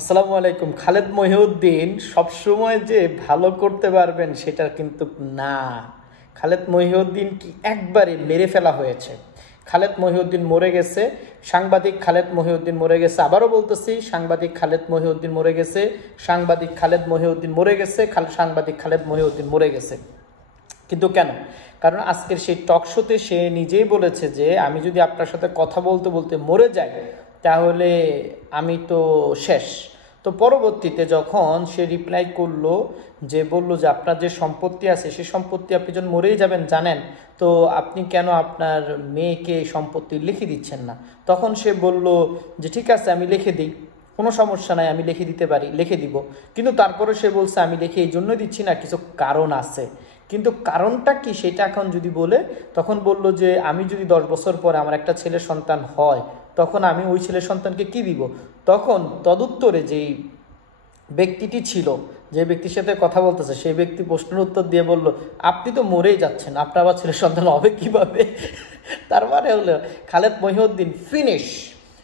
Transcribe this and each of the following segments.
আসসালামু আলাইকুম। খালেদ মহিউদ্দিন সবসময় যে ভালো করতে পারবেন সেটা কিন্তু না। খালেদ মহিউদ্দিন কি একবারে মেরে ফেলা হয়েছে। খালেদ মহিউদ্দিন মরে গেছে, সাংবাদিক খালেদ মহিউদ্দিন মরে গেছে। আবারও বলতেছি, সাংবাদিক খালেদ মহিউদ্দিন মরে গেছে, সাংবাদিক খালেদ মহিউদ্দিন মরে গেছে, সাংবাদিক খালেদ মহিউদ্দিন মরে গেছে। কিন্তু কেন? কারণ আজকের সেই টক শোতে সে নিজেই বলেছে যে আমি যদি আপনার সাথে কথা বলতে বলতে মরে যাই তাহলে আমি তো শেষ। তো পরবর্তীতে যখন সে রিপ্লাই করলো, যে বলল যে আপনার যে সম্পত্তি আছে সে সম্পত্তি আপনি যখন মরেই যাবেন জানেন, তো আপনি কেন আপনার মেয়েকে সম্পত্তি লিখে দিচ্ছেন না? তখন সে বলল যে ঠিক আছে আমি লিখে দিই, কোনো সমস্যা নাই, আমি লিখে দিতে পারি, লিখে দিব। কিন্তু তারপরে সে বলছে আমি লিখে এই জন্য দিচ্ছি না, কিছু কারণ আছে। কিন্তু কারণটা কি সেটা এখন যদি বলে, তখন বলল যে আমি যদি 10 বছর পরে আমার একটা ছেলে সন্তান হয় তখন আমি ওই ছেলে সন্তানকে কি দিব? তখন তদুত্তরে যেই ব্যক্তিটি ছিল, যে ব্যক্তির সাথে কথা বলতেছে, সেই ব্যক্তি প্রশ্নের উত্তর দিয়ে বলল আপনি তো মরেই যাচ্ছেন, আপনার আবার ছেলে সন্তান হবে কিভাবে? তার মানে হলো Khaled Mohiuddin finish,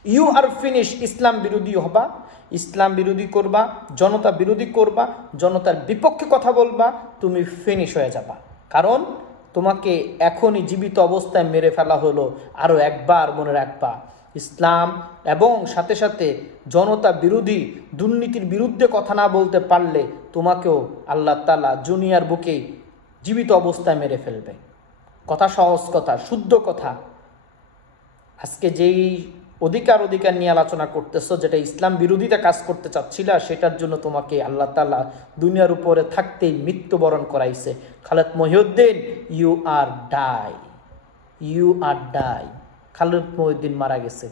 you are finish. Islam বিরোধী হবা, ইসলাম বিরোধী করবা, জনতা বিরোধী করবা, জনতার বিপক্ষে কথা বলবা, তুমি ফিনিশ হয়ে যাবা। কারণ তোমাকে এখনই জীবিত অবস্থায় মেরে ফেলা হলো। আরও একবার মনে রাখবা, ইসলাম এবং সাথে সাথে জনতা বিরোধী দুর্নীতির বিরুদ্ধে কথা না বলতে পারলে তোমাকেও আল্লাহ তাআলা দুনিয়ার বুকে জীবিত অবস্থায় মেরে ফেলবে। কথা সহজ, কথা শুদ্ধ কথা। আজকে যেই অধিকার নিয়ে আলোচনা করতেছো, যেটা ইসলাম বিরোধিতা কাজ করতে চাচ্ছিল, সেটার জন্য তোমাকে আল্লাহ তাআলা দুনিয়ার উপরে থাকতেই মৃত্যুবরণ করাইছে। Khaled Mohiuddin, you are die, you are die. Khaled Mohiuddin মারা গেছে।